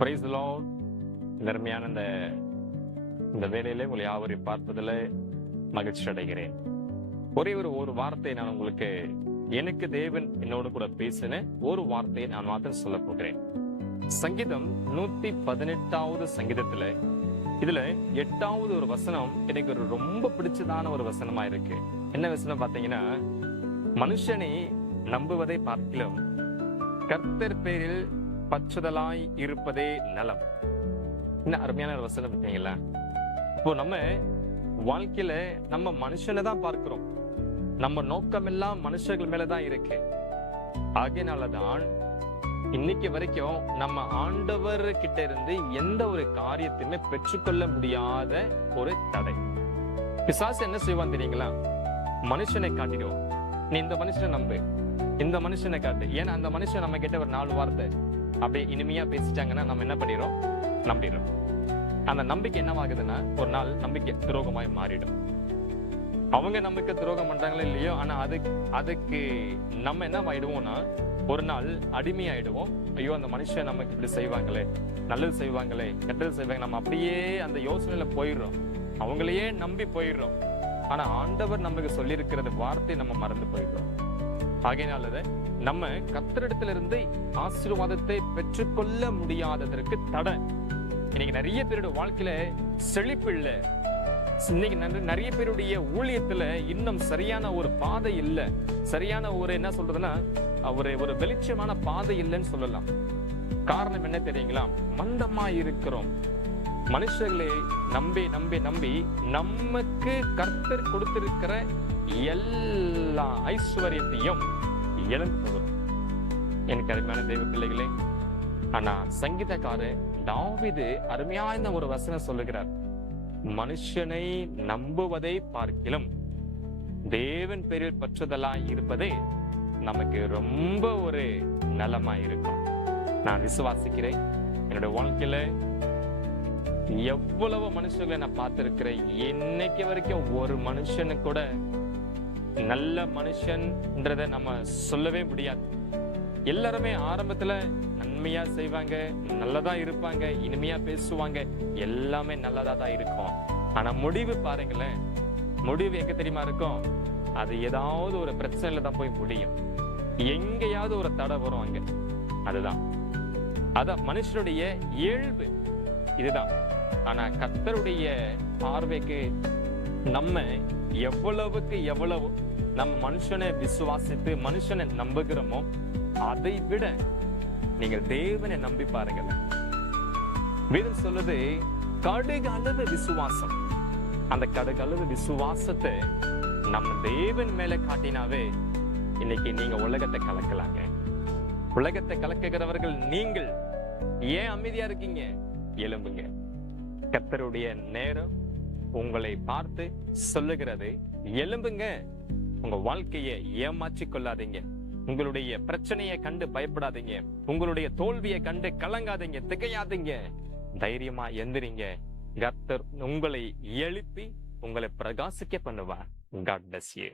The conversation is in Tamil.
Praise the Lord. தர்மையான இந்த வேளையிலே உங்களை யாவரையும் பார்ப்பதில் மகிழ்ச்சி அடைகிறேன். ஒரே ஒரு வார்த்தை நான் உங்களுக்கு, எனக்கு தேவன் என்னோடு கூட பேசின ஒரு வார்த்தையை நான் மாத்திரம் சொல்ல போகிறேன். சங்கீதம் 118வது சங்கீதத்துல இதுல 8வது ஒரு வசனம் எனக்கு ரொம்ப பிடிச்சதான ஒரு வசனமா இருக்கு. என்ன வசனம் பாத்தீங்கன்னா, மனுஷனை நம்புவதை பார்க்கிலும் கர்த்தர் பேரில் பற்றுதலாய் இருப்பதே நலம். இன்னும் அருமையான ஒரு வசனம் பார்த்தீங்களா? இப்போ நம்ம வாழ்க்கையில நம்ம மனுஷனை தான் பார்க்கிறோம், நம்ம நோக்கம் எல்லாம் மனுஷர்கள் மேலதான் இருக்கு. ஆகையினாலதான் இன்னைக்கு வரைக்கும் நம்ம ஆண்டவர் கிட்ட இருந்து எந்த ஒரு காரியத்தையுமே பெற்றுக்கொள்ள முடியாத ஒரு தடை. பிசாசு என்ன செய்வான் தெரியுங்களா? மனுஷனை காட்டிடுவோம், நீ இந்த மனுஷனை நம்பு, இந்த மனுஷனை காட்டு. ஏன்னா அந்த மனுஷன் நம்ம கிட்ட ஒரு 4 வார்த்தை அப்படியே இனிமையா பேசிட்டாங்கன்னா நம்ம என்ன பண்ணிடுறோம்? நம்பிடுறோம். அந்த நம்பிக்கை என்னவாகுதுன்னா ஒரு நாள் நம்பிக்கை துரோகமாய் மாறிடும். அவங்க நம்பிக்கை துரோகம் பண்றாங்களோ இல்லையோ, ஆனா அதுக்கு நம்ம என்ன ஆயிடுவோம்னா ஒரு நாள் அடிமையாயிடுவோம். ஐயோ, அந்த மனுஷன் நமக்கு இப்படி செய்வாங்களே, நல்லது செய்வாங்களே, கெட்டது செய்வாங்க, நம்ம அப்படியே அந்த யோசனையில போயிடுறோம், அவங்களையே நம்பி போயிடுறோம். ஆனா ஆண்டவர் நமக்கு சொல்லி இருக்கிற வார்த்தை நம்ம மறந்து போயிடுறோம். ஆகையினால நம்ம கர்த்தரிடத்திலிருந்து ஆசீர்வாதத்தை பெற்றுக்கொள்ள முடியாததற்கு தடை. இன்னைக்கு நிறைய பேருடைய வாழ்க்கையில செழிப்பு இல்லை. இன்னைக்கு நிறைய பேருடைய ஊழியத்துல இன்னும் சரியான ஒரு பாதை இல்லை, சரியான ஒரு என்ன சொல்றதுன்னா ஒரு வெளிச்சமான பாதை இல்லைன்னு சொல்லலாம். காரணம் என்ன தெரியுங்களா? மந்தமா இருக்கிறோம். மனுஷர்களை நம்பி நம்பி நம்பி நமக்கு கர்த்தர் கொடுத்திருக்கிற எல்லா ஐஸ்வர்யத்தையும் இழந்து போகிறோம். எனக்கு அருமையான தெய்வ பிள்ளைகளே, ஆனா சங்கீதக்காரர் தாவீது அருமையான ஒரு வசனம் சொல்லுகிறார். மனுஷனை நம்புவதை பார்க்கிலும் தேவன் பேரில் பற்றுதலாய் இருப்பதே நமக்கு ரொம்ப ஒரு நலமா இருக்கும். நான் விசுவாசிக்கிறேன். என்னோட வாழ்க்கையில எவ்வளவு மனுஷர்களை நான் பார்த்திருக்கிறேன். இன்னைக்கு வரைக்கும் ஒரு மனுஷனு கூட நல்ல மனுஷன்றத நம்ம சொல்லவே முடியாது. எல்லாருமே ஆரம்பத்துல நன்மையா செய்வாங்க, நல்லதா இருப்பாங்க, இனிமையா பேசுவாங்க, எல்லாமே நல்லதா தான் இருக்கும். ஆனா முடிவு பாருங்களேன், முடிவு எங்க தெரியுமா இருக்கும்? அது ஏதாவது ஒரு பிரச்சனையில தான் போய் முடியும். எங்கேயாவது ஒரு தடை வரும் அங்க. அதான் மனுஷனுடைய இயல்பு இதுதான். ஆனா கர்த்தருடைய பார்வைக்கு நம்ம எவ்வளவுக்கு எவ்வளவு நம்ம மனுஷனை விசுவாசித்து மனுஷனை நம்புகிறோமோ அதை விட நீங்கள் தேவனை நம்பி பாருங்க. வேதம் சொல்லுது கடுகளவு விசுவாசம். அந்த கடுகளவு விசுவாசத்தை நம்ம தேவன் மேல காட்டினாவே இன்னைக்கு நீங்க உலகத்தை கலக்கலாங்க. உலகத்தை கலக்குகிறவர்கள் நீங்கள். ஏன் அமைதியா இருக்கீங்க? எழும்புங்க. கர்த்தருடைய நேரம் உங்களை பார்த்து சொல்லுகிறது, எழும்புங்க. உங்க வாழ்க்கையை ஏமாற்றி கொள்ளாதீங்க. உங்களுடைய பிரச்சனையை கண்டு பயப்படாதீங்க. உங்களுடைய தோல்வியை கண்டு கலங்காதீங்க, திகையாதீங்க. தைரியமா எந்திரிங்க. கர்த்தர் உங்களை எழுப்பி உங்களை பிரகாசிக்க பண்ணுவார். God bless you.